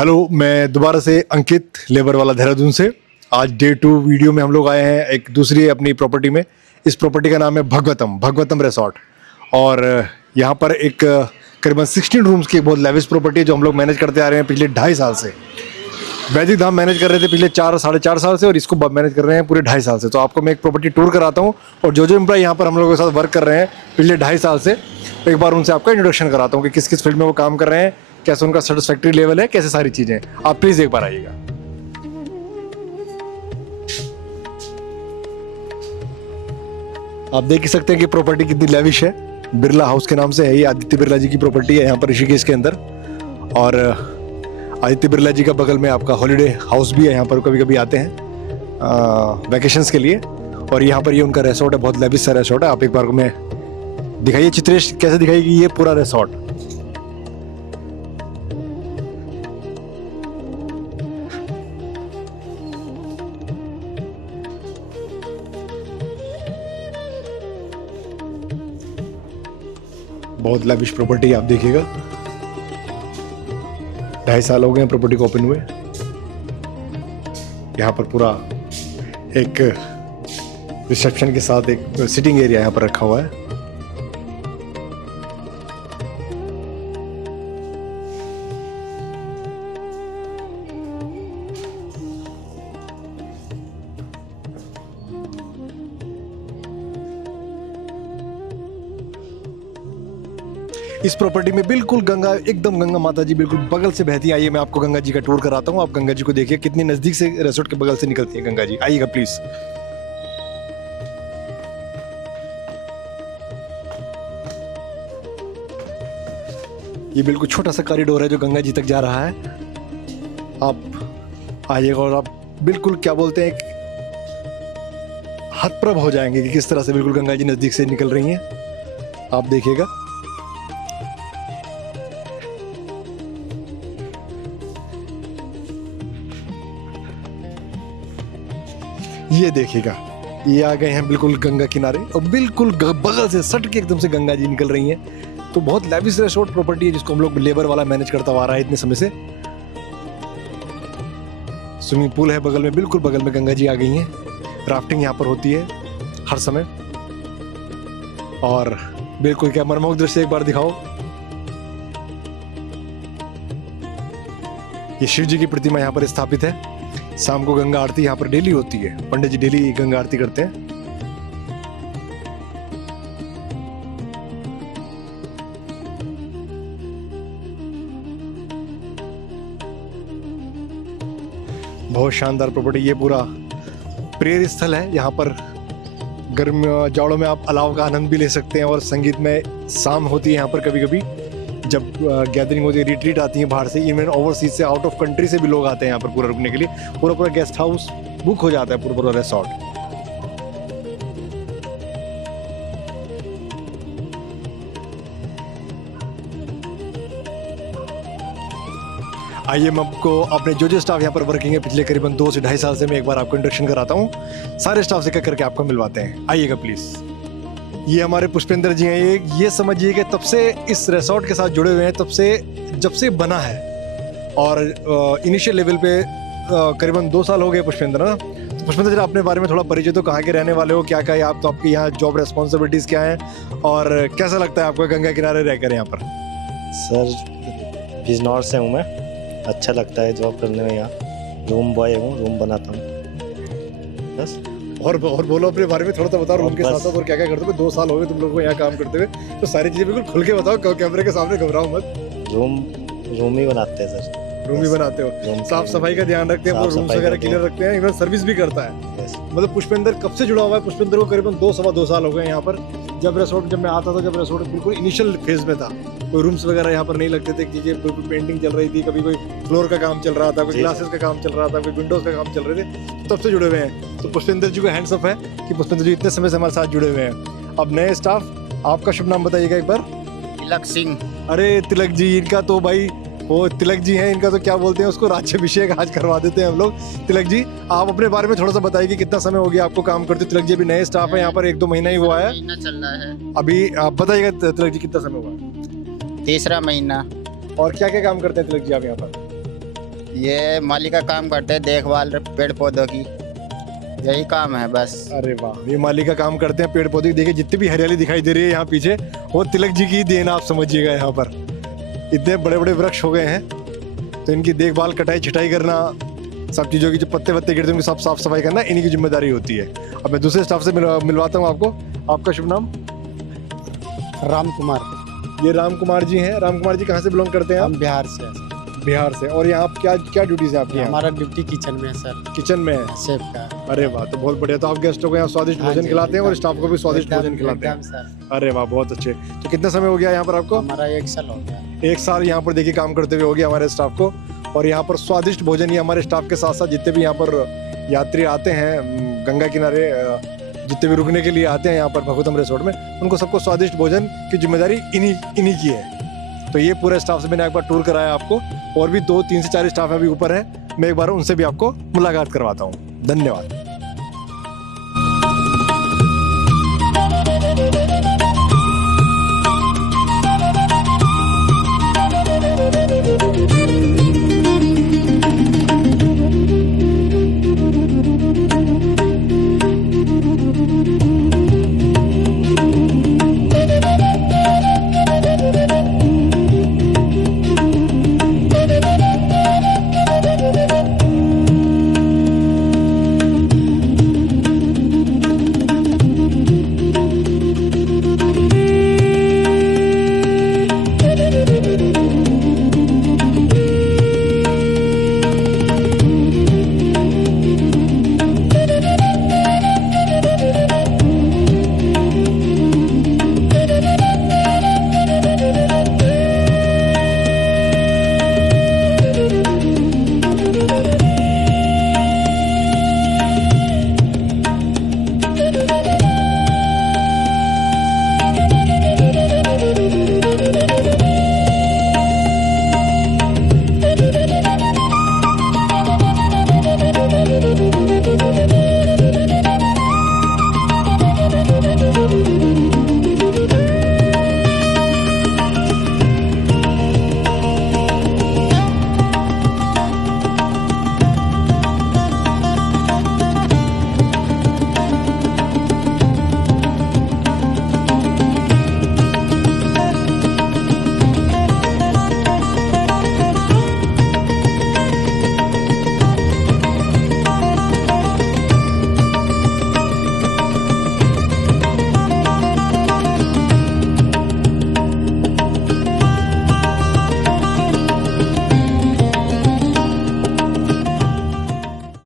Hello, मैं दोबारा से अंकित, लेबर वाला देहरादून से। आज डे 2 वीडियो में हम लोग आए हैं एक दूसरी अपनी प्रॉपर्टी में। इस प्रॉपर्टी का नाम है भगवतम रिसॉर्ट। और यहाँ पर एक करीबन 16 रूम्स की बहुत लेविश प्रॉपर्टी है जो हम लोग मैनेज करते आ रहे हैं पिछले 2.5 साल से। वैदिक धाम मैनेज कर रहे थे पिछले 4-4.5 साल से, और इसको मैनेज कर रहे हैं पूरे 2.5 साल से। तो आपको मैं एक प्रॉपर्टी टूर कराता हूँ, और जो एम्प्लॉय यहाँ पर हम लोगों के साथ वर्क कर रहे हैं पिछले 2.5 साल से, एक बार उनसे आपका इंट्रोडक्शन कराता हूँ कि किस किस फील्ड में वो काम कर रहे हैं, कैसे उनका सेटिस्फैक्ट्री लेवल है, कैसे सारी चीज़ें। आप प्लीज़ एक बार आइएगा। आप देख ही सकते हैं कि प्रॉपर्टी कितनी लेविश है। बिरला हाउस के नाम से है ये। आदित्य बिरला जी की प्रॉपर्टी है यहाँ पर ऋषिकेश के अंदर। और आदित्य बिरला जी का बगल में आपका हॉलीडे हाउस भी है। यहाँ पर कभी कभी आते हैं वैकेशंस के लिए। और यहाँ पर ये उनका रिसोर्ट है, बहुत लेविश सा रिसोर्ट है। आप एक बार को मैं दिखाइए चित्रेश, कैसे दिखाएगी ये पूरा रिसोर्ट। बहुत लेविश प्रॉपर्टी आप देखिएगा। 2.5 साल हो गए प्रॉपर्टी को ओपन हुए। यहाँ पर पूरा एक रिसेप्शन के साथ एक सिटिंग एरिया यहाँ पर रखा हुआ है। इस प्रॉपर्टी में बिल्कुल गंगा, एकदम गंगा माता जी बिल्कुल बगल से बहती है। आइए मैं आपको गंगा जी का टूर कराता हूँ। आप गंगा जी को देखिए कितनी नजदीक से रिसोर्ट के बगल से निकलती है गंगा जी। आइएगा प्लीज। ये बिल्कुल छोटा सा कॉरिडोर है जो गंगा जी तक जा रहा है। आप आइएगा और आप बिल्कुल क्या बोलते हैं, हतप्रभ हो जाएंगे कि किस तरह से बिल्कुल गंगा जी नजदीक से निकल रही हैं। आप देखिएगा। ये देखिएगा, ये आ गए हैं बिल्कुल गंगा किनारे, और बिल्कुल बगल से सट के एकदम से गंगा जी निकल रही हैं। तो बहुत लेविश रिसोर्ट प्रॉपर्टी है जिसको हम लोग लेबर वाला मैनेज करता आ रहा है इतने समय से। स्विमिंग पूल है बगल में, बिल्कुल बगल में गंगा जी आ गई हैं। राफ्टिंग यहाँ पर होती है हर समय। और बिल्कुल क्या मनमोहक दृश्य, एक बार दिखाओ। ये शिव जी की प्रतिमा यहाँ पर स्थापित है। शाम को गंगा आरती यहाँ पर डेली होती है। पंडित जी डेली गंगा आरती करते हैं। बहुत शानदार प्रॉपर्टी। ये पूरा प्रेयर स्थल है। यहाँ पर गर्म जाड़ों में आप अलाव का आनंद भी ले सकते हैं। और संगीत में शाम होती है यहाँ पर कभी कभी, जब गैदरिंग होती है, रिट्रीट आती है बाहर से, इवन ओवरसीज से, आउट ऑफ कंट्री से भी लोग आते हैं यहाँ पर पूरा रुकने के लिए। पूरा गेस्ट हाउस बुक हो जाता है, पूरा रिसोर्ट। आइए मैं आपको अपने जो स्टाफ यहाँ पर वर्किंग है पिछले करीबन 2 से 2.5 साल से, मैं एक बार आपको इंट्रोडक्शन कराता हूँ। सारे स्टाफ से करके आपको मिलवाते हैं। आइएगा प्लीज। ये हमारे पुष्पेंद्र जी हैं। ये समझिए कि तब से इस रिसोर्ट के साथ जुड़े हुए हैं, तब से जब से बना है। और इनिशियल लेवल पे करीबन 2 साल हो गए पुष्पेंद्र ना। तो पुष्पेंद्र जी, अपने बारे में थोड़ा परिचय दो। कहाँ के रहने वाले हो, क्या क्या है आप, तो आपकी यहाँ जॉब रेस्पॉन्सिबिलिटीज क्या हैं, और कैसा लगता है आपको गंगा किनारे रहकर यहाँ पर? सर बिजनौर से हूँ मैं। अच्छा लगता है जॉब करने में। यहाँ रूम बॉय हूँ, रूम बनाता हूँ बस। और बोलो अपने बारे में थोड़ा सा बताओ, रूम के साथ साथ और क्या क्या करते हो। 2 साल हो गए तुम लोगों को यहाँ काम करते हुए, तो सारी चीजें बिल्कुल खुल के बताओ, कैमरे के सामने घबराओ मत। रूम ही बनाते हैं सर। रूम भी बनाते हो, साफ सफाई का ध्यान रखते हैं, रूम्स वगैरह क्लियर रखते हैं, इवन सर्विस भी करता है। मतलब पुष्पेंद्र कब से जुड़ा हुआ है? पुष्पेंद्र को करीबन 2-2.25 साल हो गए यहाँ पर। जब मैं आता था, जब रिसोर्ट बिल्कुल इनिशियल फेज में था, कोई रूम्स वगैरह यहाँ पर नहीं लगते थे। चीजें बिल्कुल पेंटिंग चल रही थी, कभी कोई फ्लोर का काम चल रहा था, कोई ग्लासेस का काम चल रहा था, कोई विंडोज का काम चल रहे थे। तब से जुड़े हुए हैं। तो पुष्पेंद्र जी को हैंड्स अप है कि पुष्पेंद्र जी इतने समय से हमारे साथ जुड़े हुए हैं। अब नए स्टाफ, आपका शुभ नाम बताइएगा एक बार। तिलक सिंह। अरे तिलक जी, इनका तो भाई वो तिलक जी हैं, इनका तो क्या बोलते हैं उसको, राज्याभिषेक आज करवा देते हैं हम लोग। तिलक जी, आप अपने बारे में थोड़ा सा बताइए कि कितना समय हो गया आपको काम करते? तिलक जी अभी नए स्टाफ है यहाँ पर, 1-2 महीना ही हुआ है, महीना चल रहा है अभी। आप बताइएगा तिलक जी कितना समय हुआ? 3रा महीना। और क्या क्या काम करते हैं तिलक जी आप यहाँ पर? ये माली का काम करते हैं, देखभाल पेड़ पौधों की, यही काम है बस। अरे वाह, ये माली का काम करते हैं, पेड़ पौधे की। देखिए जितनी भी हरियाली दिखाई दे रही है यहाँ पीछे, वो तिलक जी की देन आप समझिएगा। यहाँ पर इतने बड़े बड़े वृक्ष हो गए हैं, तो इनकी देखभाल, कटाई छिटाई करना, सब चीज़ों की जो पत्ते वत्ते गिरते हैं उनकी सब साफ सफाई करना इन्हीं की जिम्मेदारी होती है। अब मैं दूसरे स्टाफ से मिलवाता हूँ आपको। आपका शुभ नाम? राम कुमार। ये राम कुमार जी हैं। राम कुमार जी कहाँ से बिलोंग करते हैं आप? हम बिहार से हैं सर। बिहार से। और यहाँ आप क्या क्या ड्यूटीज है आपकी? यहाँ हमारा ड्यूटी किचन में है सर, किचन में है। शेफ का। अरे वाह, तो बहुत बढ़िया। तो आप गेस्टों को यहाँ स्वादिष्ट हाँ भोजन जी, खिलाते हैं और एकदम, स्टाफ को भी स्वादिष्ट एकदम, भोजन खिलाते हैं। एकदम सर। अरे वाह, बहुत अच्छे। तो कितना समय हो गया यहाँ पर आपको? हमारा 1 साल हो गया। 1 साल यहाँ पर देखिए काम करते हुए हो गया हमारे स्टाफ को। और यहाँ पर स्वादिष्ट भोजन, ये हमारे स्टाफ के साथ साथ जितने भी यहाँ पर यात्री आते हैं गंगा किनारे, जितने भी रुकने के लिए आते हैं यहाँ पर भगवतम रिसोर्ट में, उनको सबको स्वादिष्ट भोजन की जिम्मेदारी इन्हीं की है। तो ये पूरे स्टाफ से मैंने एक बार टूर कराया आपको। और भी 2, 3 से 4 स्टाफ अभी ऊपर हैं, मैं एक बार उनसे भी आपको मुलाकात करवाता हूँ। धन्यवाद।